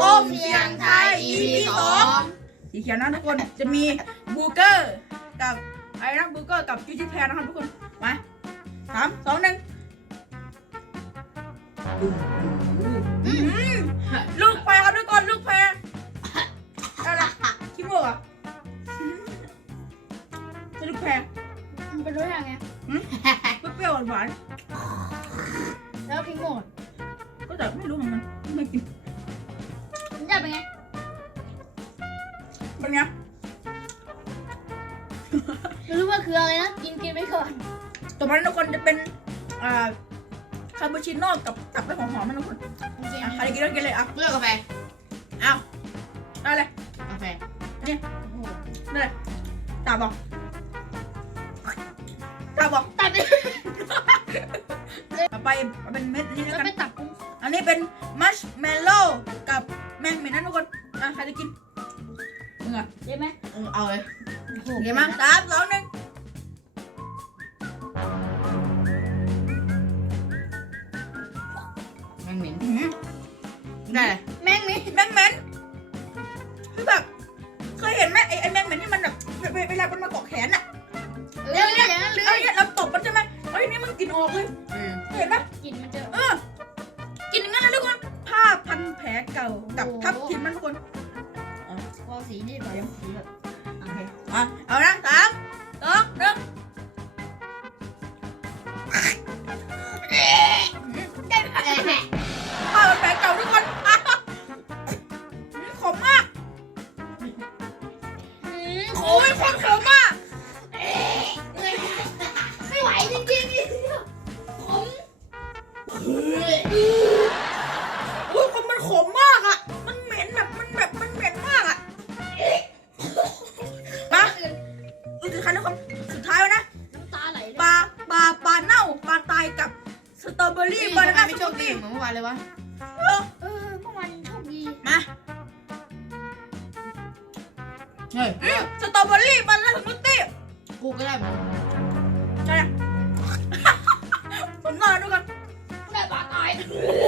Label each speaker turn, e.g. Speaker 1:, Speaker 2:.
Speaker 1: ต้มเสียงไทย EP สอง
Speaker 2: สีเขียวนะทุกคนจะมีบูเกอร์กับไอ้นะบูเกอร์กับจูจิแพรนะครับทุกคนมาสามสองหนึ่งอืมลูกแพรครับทุกคนลูกแพรอะไรขี้มูกอะเป็นลูกแพร
Speaker 1: มันเป็นรสชาติไง
Speaker 2: เปรี้ยวๆหวาน
Speaker 1: แล้วพริกหมด
Speaker 2: ๆก็แต่ไม่รู้เหมือนกันไม่กิน
Speaker 1: มัน เป็นไง
Speaker 2: ไม่
Speaker 1: รู้ว่าคืออะไรนะ กินกินไปก่อน
Speaker 2: ต่อมาทุกคนจะเป็นอ่าคาปูชิโน่กับตับไปหอมๆนะทุกคน
Speaker 1: จริง
Speaker 2: อะใครกินก็กินเลยอะ
Speaker 3: เลือกกาแฟ
Speaker 2: เอาได้เลย
Speaker 3: กาแฟ
Speaker 2: นี่
Speaker 1: ๆโอ้โห
Speaker 2: ได้เลยตาบอกตาบอก
Speaker 1: ตัดไป
Speaker 2: ต่อไปเอาเป็นเม็ดนี้
Speaker 1: แล้
Speaker 2: แล้ววกั
Speaker 1: ไป
Speaker 2: น
Speaker 1: ตัดกุ้ง
Speaker 2: อันนี้เป็นมัชเมลโล่กับแมงเหม็นนะทุกคนอะใครจะกิน มึงอะ
Speaker 1: ได้ไหม
Speaker 3: เออเอาเลย
Speaker 1: โอ้โห
Speaker 2: เดี๋ยวมาสามสองหนึ่ง
Speaker 3: แมันเหม็น
Speaker 2: อื้อหือ
Speaker 3: ได้เลย
Speaker 1: แม่งนี่
Speaker 2: แมงเหม็นคือแบบเคยเห็นไหมไอ้ไอ้แมงเหม็นที่มันแบบเวเวลามันมาเกาะแขนอะ
Speaker 1: เรื่องนี้อย่างนั้นเล
Speaker 2: ไอ้
Speaker 1: ย
Speaker 2: เนี่ยเราตบมันใช่ไหมไอ้นี่มันกินออกเลย
Speaker 3: อืม
Speaker 2: เห็นไหม
Speaker 1: กินมันจะ
Speaker 2: เออกินอย่างนั้นเลยทุกคนผ้าพันแผลเก่ากับ
Speaker 1: โอ้โห
Speaker 2: ทับทิมมันทุกคน
Speaker 1: พอ สีนี่ก่อนสีแบบ
Speaker 3: โอเค
Speaker 2: อะเอาละสามสองหนึ่ง
Speaker 1: ได้ไหม
Speaker 2: ผ้าพันแผลเก่าทุกคนขมมาก
Speaker 1: อืม
Speaker 2: โอ้ยคนขมายกับส
Speaker 1: ต
Speaker 2: รอเบอรี่บานาน่า
Speaker 3: ไม่
Speaker 2: ส
Speaker 3: โช
Speaker 2: มู
Speaker 3: ค
Speaker 2: ท
Speaker 3: ดีเหมือนเมื่อวานเลยวะ
Speaker 2: เออ
Speaker 1: เมื่อวานโชคดี
Speaker 2: มา
Speaker 3: เฮ้ย
Speaker 2: สตรอเบอรี่บานาน่าสมูทตี้
Speaker 3: กูก็ได้ใช่ ผมนอนด้วยกัน
Speaker 1: แล้าตาย โอ้โห